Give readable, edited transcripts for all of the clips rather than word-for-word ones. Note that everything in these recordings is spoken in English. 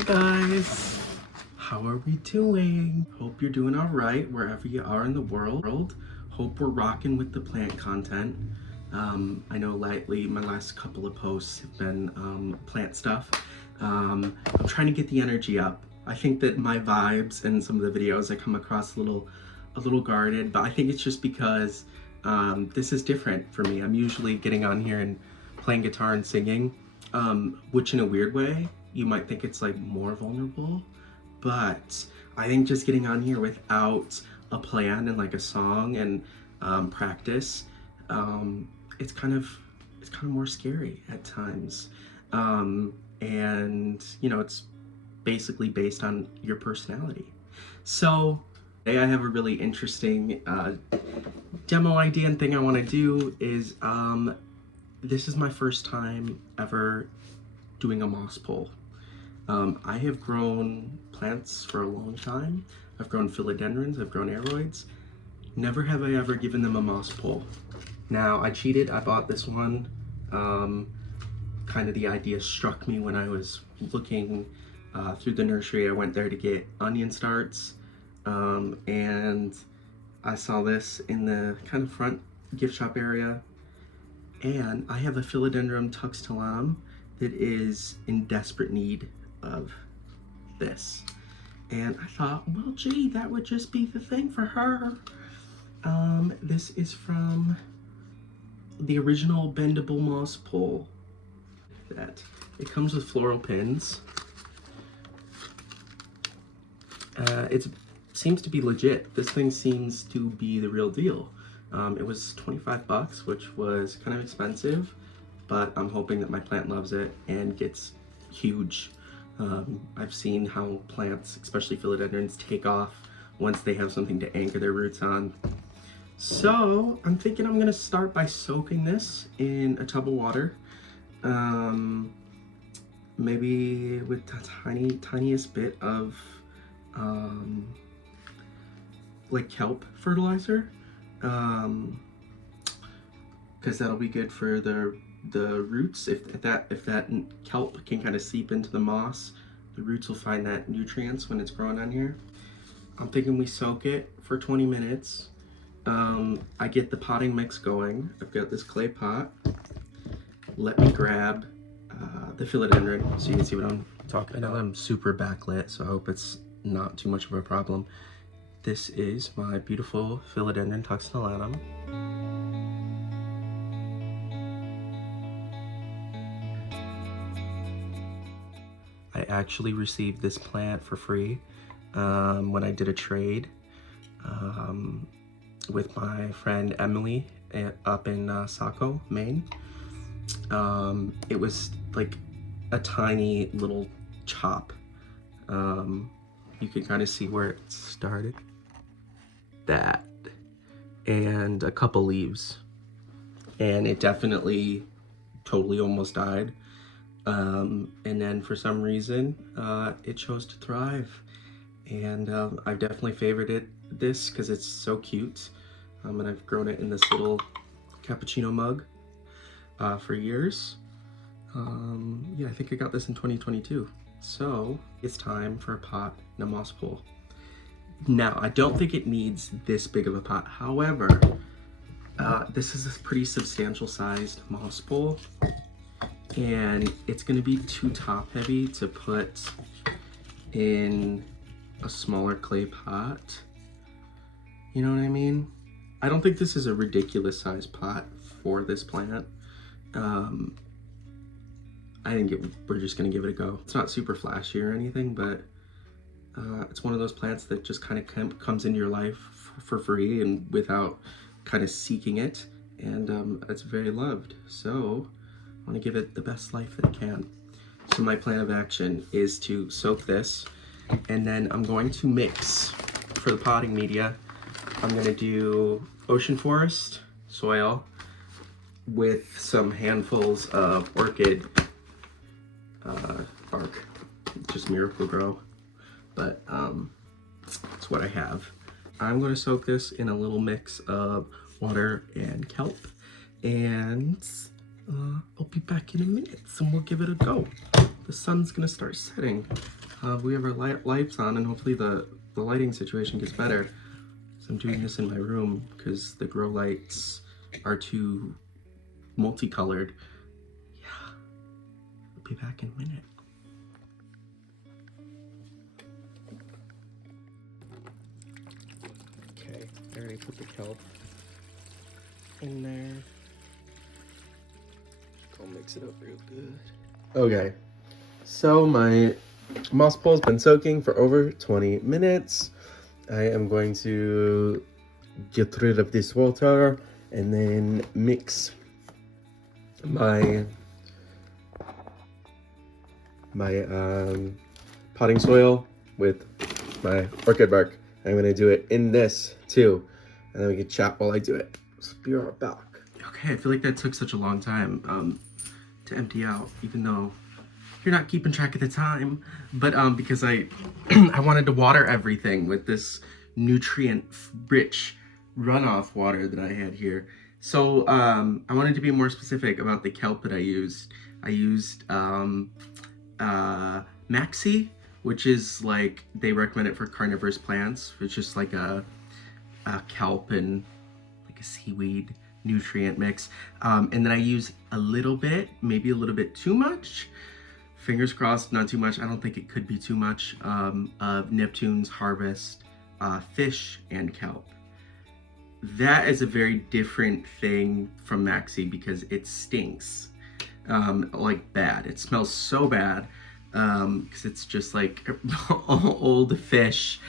Hi guys, how are we doing? Hope you're doing all right wherever you are in the world. Hope we're rocking with the plant content. I know lately my last couple of posts have been plant stuff. I'm trying to get the energy up. I think that my vibes and some of the videos I come across a little guarded, but I think it's just because this is different for me. I'm usually getting on here and playing guitar and singing, which in a weird way, you might think it's like more vulnerable, but I think just getting on here without a plan and like a song and practice, it's kind of more scary at times. And you know, it's basically based on your personality. So today I have a really interesting demo idea and thing I want to do is this is my first time ever doing a moss pole. I have grown plants for a long time. I've grown philodendrons, I've grown aroids. Never have I ever given them a moss pole. Now, I cheated, I bought this one. Kind of the idea struck me when I was looking through the nursery. I went there to get onion starts, and I saw this in the kind of front gift shop area. And I have a Philodendron tuxtilanum that is in desperate need of this. And I thought, well, gee, that would just be the thing for her. This is from the original bendable moss pole. It comes with floral pins. It seems to be legit. This thing seems to be the real deal. It was 25 bucks, which was kind of expensive, but I'm hoping that my plant loves it and gets huge. I've seen how plants, especially philodendrons, take off once they have something to anchor their roots on. So I'm thinking I'm gonna start by soaking this in a tub of water. Maybe with the tiniest bit of like kelp fertilizer, because that'll be good for the roots. If that kelp can kind of seep into the moss, the roots will find that nutrients when it's growing on here. I'm thinking we soak it for 20 minutes. I get the potting mix going. I've got this clay pot. Let me grab the philodendron so you can see what I'm talking about. I know I'm super backlit, so I hope it's not too much of a problem. This is my beautiful Philodendron tuxtilanum. I actually received this plant for free when I did a trade with my friend Emily up in Saco, Maine. It was like a tiny little chop. You can kind of see where it started. That and a couple leaves, and it definitely totally almost died, and then for some reason it chose to thrive, and I've definitely favored this because it's so cute, and I've grown it in this little cappuccino mug for years. Yeah, I think I got this in 2022. So it's time for a pot and a moss pole. Now, I don't think it needs this big of a pot. However, this is a pretty substantial sized moss pole, and it's gonna be too top heavy to put in a smaller clay pot. You know what I mean? I don't think this is a ridiculous sized pot for this plant. I think we're just gonna give it a go. It's not super flashy or anything, but it's one of those plants that just kind of comes into your life for free and without kind of seeking it, and it's very loved. So I want to give it the best life that it can. So my plan of action is to soak this, and then I'm going to mix for the potting media. I'm gonna do ocean forest soil with some handfuls of orchid bark, just Miracle Grow, but it's what I have. I'm going to soak this in a little mix of water and kelp, and I'll be back in a minute and we'll give it a go. The sun's going to start setting. we have our lights on, and hopefully the lighting situation gets better. So I'm doing this in my room because the grow lights are too multicolored. Yeah, I'll be back in a minute. Okay, I already put the kelp in there. I'll mix it up real good. Okay, so my moss pole's been soaking for over 20 minutes. I am going to get rid of this water and then mix my potting soil with my orchid bark. I'm gonna do it in this too, and then we can chat while I do it. So be right back. Okay, I feel like that took such a long time to empty out, even though you're not keeping track of the time, but because I I wanted to water everything with this nutrient-rich runoff water that I had here. So I wanted to be more specific about the kelp that I used. I used Maxi, which is like, they recommend it for carnivorous plants. It's just like a kelp and like a seaweed nutrient mix. And then I use a little bit, maybe a little bit too much. Fingers crossed, not too much. I don't think it could be too much of Neptune's Harvest fish and kelp. That is a very different thing from Maxi because it stinks like bad. It smells so bad because it's just like old fish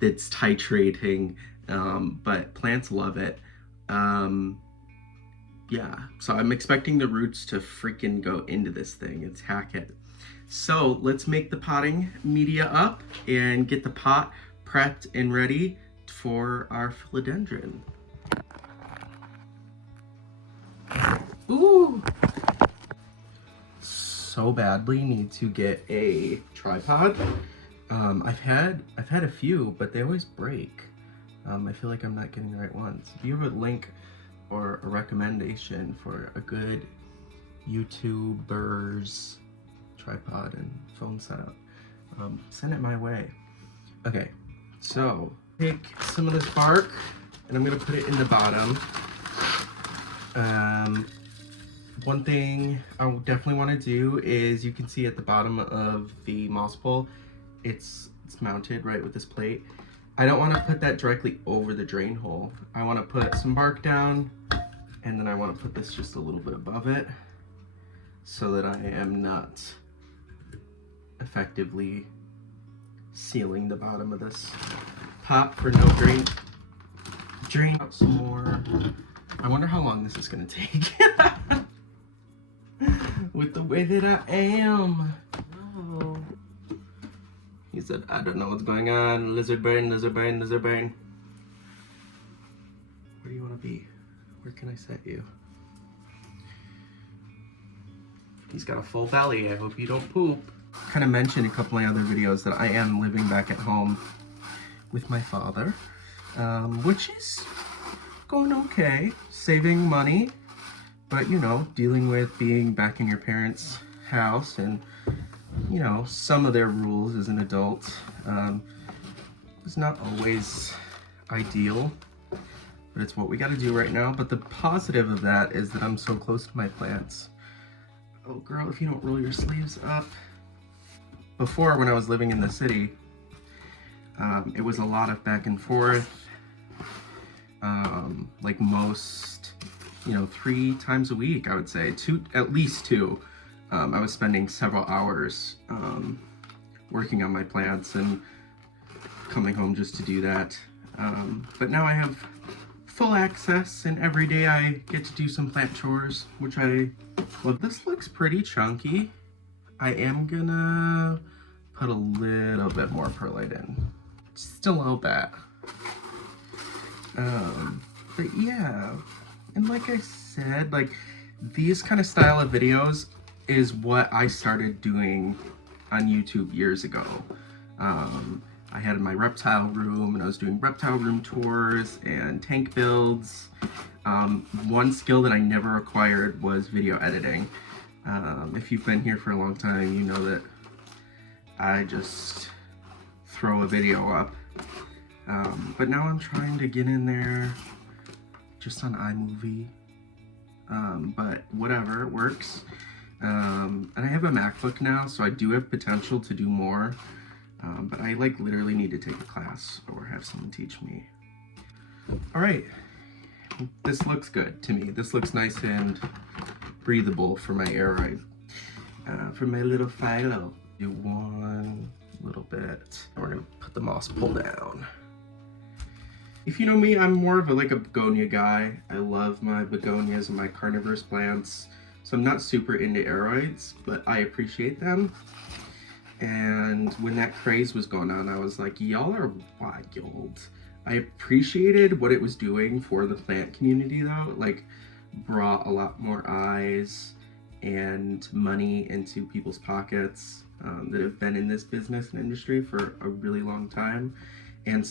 that's titrating, but plants love it. Yeah, so I'm expecting the roots to freaking go into this thing. It's hack it. So let's make the potting media up and get the pot prepped and ready for our philodendron. Ooh! So badly need to get a tripod. I've had a few, but they always break. I feel like I'm not getting the right ones. If you have a link or a recommendation for a good YouTuber's tripod and phone setup, send it my way. Okay, so take some of this bark and I'm gonna put it in the bottom. One thing I definitely want to do is, you can see at the bottom of the moss pole, it's mounted right with this plate. I don't want to put that directly over the drain hole. I want to put some bark down, and then I want to put this just a little bit above it so that I am not effectively sealing the bottom of this pot for no drain. Drain out some more. I wonder how long this is going to take. With the way that I am. Oh. He said, I don't know what's going on. Lizard brain, lizard brain, lizard brain. Where do you want to be? Where can I set you? He's got a full belly. I hope you don't poop. Kind of mentioned a couple of my other videos that I am living back at home with my father, which is going okay. Saving money, but you know, dealing with being back in your parents' house and, you know, some of their rules as an adult is not always ideal, but it's what we got to do right now. But the positive of that is that I'm so close to my plants. Oh girl, if you don't roll your sleeves up. Before, when I was living in the city, it was a lot of back and forth, like most, you know, 3 times a week, I would say, at least two. I was spending several hours working on my plants and coming home just to do that. But now I have full access, and every day I get to do some plant chores, which I love. This looks pretty chunky. I am gonna put a little bit more perlite in. Still a little bit. But yeah, and like I said, like, these kind of style of videos is what I started doing on YouTube years ago. I had my reptile room, and I was doing reptile room tours and tank builds. One skill that I never acquired was video editing. If you've been here for a long time, you know that I just throw a video up. But now I'm trying to get in there just on iMovie. But whatever, it works. And I have a MacBook now, so I do have potential to do more. But I like literally need to take a class or have someone teach me. All right, this looks good to me. This looks nice and breathable for my aeroid. For my little philo, do one little bit. We're gonna put the moss pole down. If you know me, I'm more of a begonia guy. I love my begonias and my carnivorous plants. So I'm not super into aeroids, but I appreciate them. And when that craze was going on, I was like, y'all are wild. I appreciated what it was doing for the plant community though. Like, brought a lot more eyes and money into people's pockets that have been in this business and industry for a really long time. And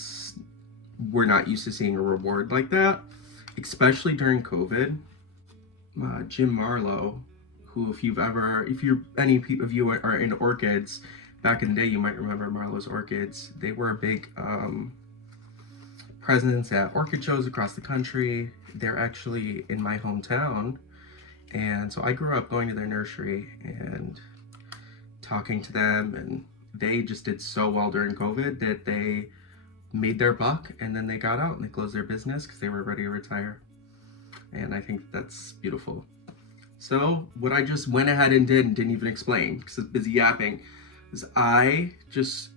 we're not used to seeing a reward like that, especially during COVID. Jim Marlowe, who if any of you are into orchids, back in the day you might remember Marlowe's orchids. They were a big presence at orchid shows across the country. They're actually in my hometown, and so I grew up going to their nursery and talking to them, and they just did so well during COVID that they made their buck, and then they got out and they closed their business because they were ready to retire. And I think that's beautiful. So what I just went ahead and did and didn't even explain because I was busy yapping is I just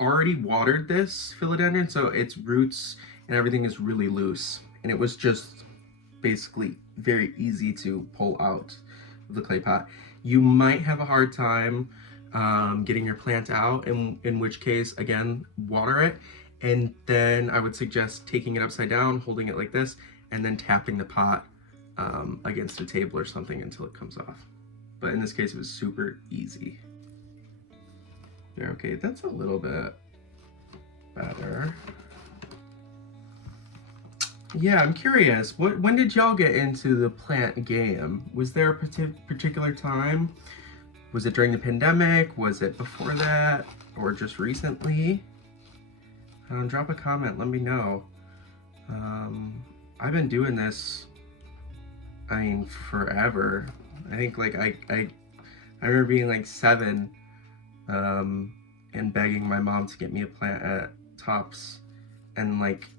already watered this philodendron, so its roots and everything is really loose, and it was just basically very easy to pull out of the clay pot. You might have a hard time getting your plant out, in which case, again, water it, and then I would suggest taking it upside down, holding it like this, and then tapping the pot against a table or something until it comes off. But in this case, it was super easy. There, okay, that's a little bit better. Yeah, I'm curious, when did y'all get into the plant game? Was there a particular time? Was it during the pandemic? Was it before that? Or just recently? Drop a comment, let me know. I've been doing this, I mean, forever. I think I remember being like 7 and begging my mom to get me a plant at Tops, and like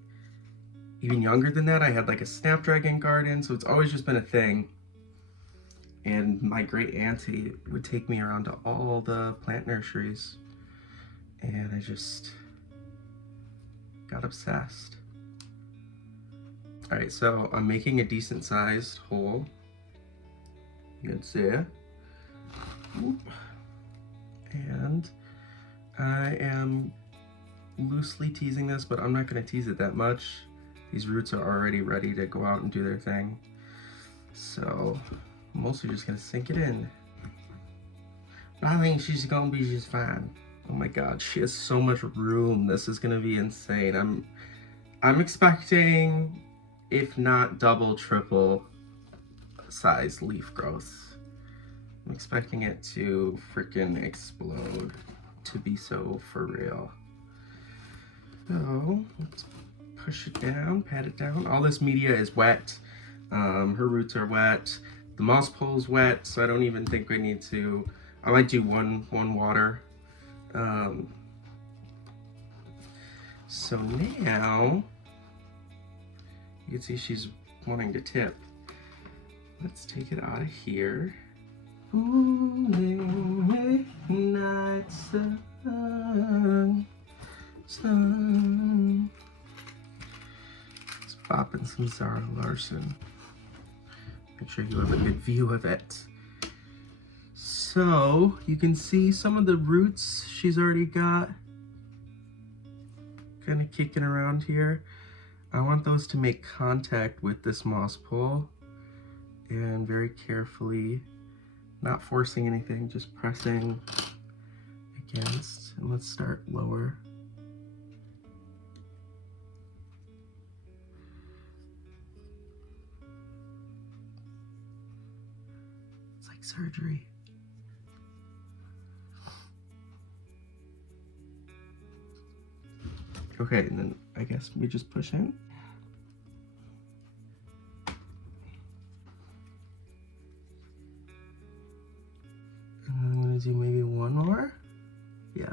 even younger than that I had like a snapdragon garden, so it's always just been a thing. And my great auntie would take me around to all the plant nurseries, and I just got obsessed. All right, so I'm making a decent sized hole. You can see it. And I am loosely teasing this, but I'm not going to tease it that much. These roots are already ready to go out and do their thing. So I'm mostly just going to sink it in. But I think she's going to be just fine. Oh my god, she has so much room. This is going to be insane. I'm expecting, if not double, triple size leaf growth. I'm expecting it to freaking explode, to be so for real. So let's push it down, pat it down. All this media is wet. Her roots are wet. The moss pole is wet, so I don't even think we need to. I might do one water. So now you can see she's wanting to tip. Let's take it out of here. Ooh, midnight sun. Let's pop in some Zara Larson. Make sure you have a good view of it. So you can see some of the roots she's already got kind of kicking around here. I want those to make contact with this moss pole, and very carefully, not forcing anything, just pressing against. And let's start lower. It's like surgery. Okay, and then I guess we just push in. I'm gonna do maybe one more. Yeah.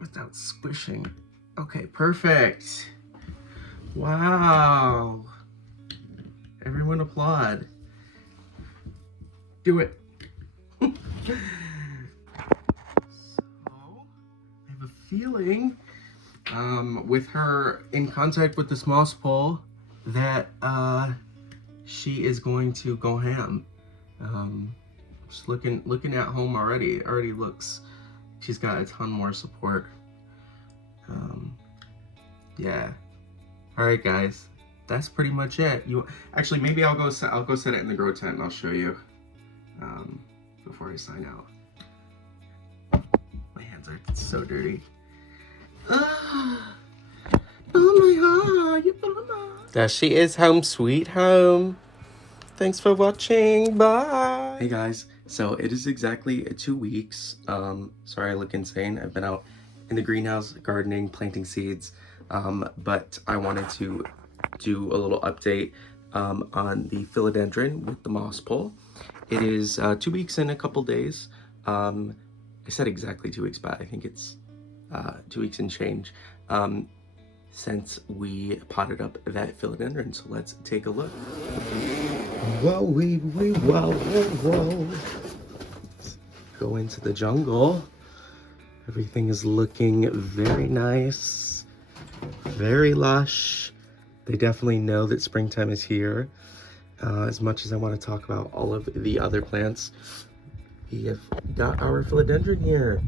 Without squishing. Okay, perfect. Wow. Everyone applaud. Do it. So, I have a feeling with her in contact with this moss pole that she is going to go ham. Just looking at home already. It already looks, she's got a ton more support. Yeah. All right, guys. That's pretty much it. You actually, maybe I'll go set it in the grow tent and I'll show you before I sign out. My hands are so dirty. Oh my heart, you full of love. There she is, home sweet home. Thanks for watching. Bye. Hey guys, so it is exactly 2 weeks. Sorry I look insane. I've been out in the greenhouse gardening, planting seeds, but I wanted to do a little update on the philodendron with the moss pole. It is 2 weeks and a couple days. I said exactly 2 weeks, but I think it's 2 weeks and change since we potted up that philodendron. So let's take a look. Whoa, whoa. Let's go into the jungle. Everything is looking very nice, very lush. They definitely know that springtime is here. As much as I want to talk about all of the other plants, we have got our philodendron here.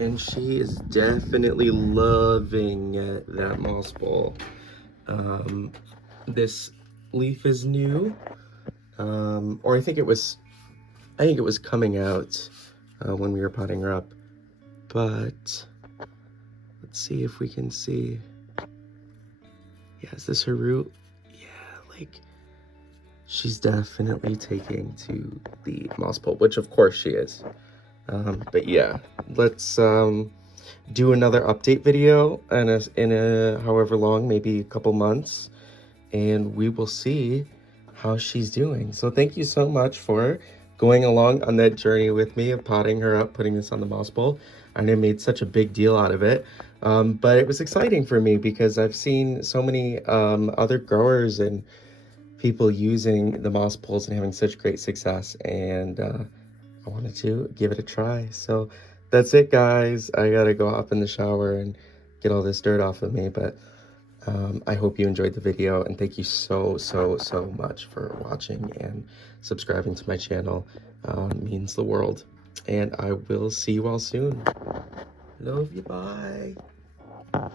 And she is definitely loving that moss ball. This leaf is new. Or I think it was coming out when we were potting her up. But let's see if we can see. Yeah, is this her root? Yeah, like she's definitely taking to the moss pole, which of course she is. But yeah, let's do another update video in a however long, maybe a couple months, and we will see how she's doing. So thank you so much for going along on that journey with me of potting her up, putting this on the moss bowl. And I made such a big deal out of it. But it was exciting for me because I've seen so many other growers and people using the moss poles and having such great success. And I wanted to give it a try. So that's it, guys. I gotta go hop in the shower and get all this dirt off of me. But I hope you enjoyed the video, and thank you so much for watching and subscribing to my channel. Means the world. And I will see you all soon. Love you, bye. Wow.